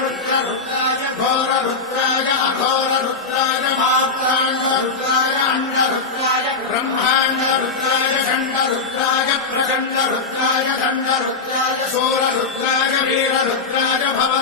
रुद्राय घोर रुद्राय अघोर रुद्राय मात्राण्ड रुद्राय अंड रुद्राय ब्रह्मांड रुद्राय षण्ड रुद्राय प्रचंड रुद्राय दंड रुद्राय शूर रुद्राय वीर रुद्राय भव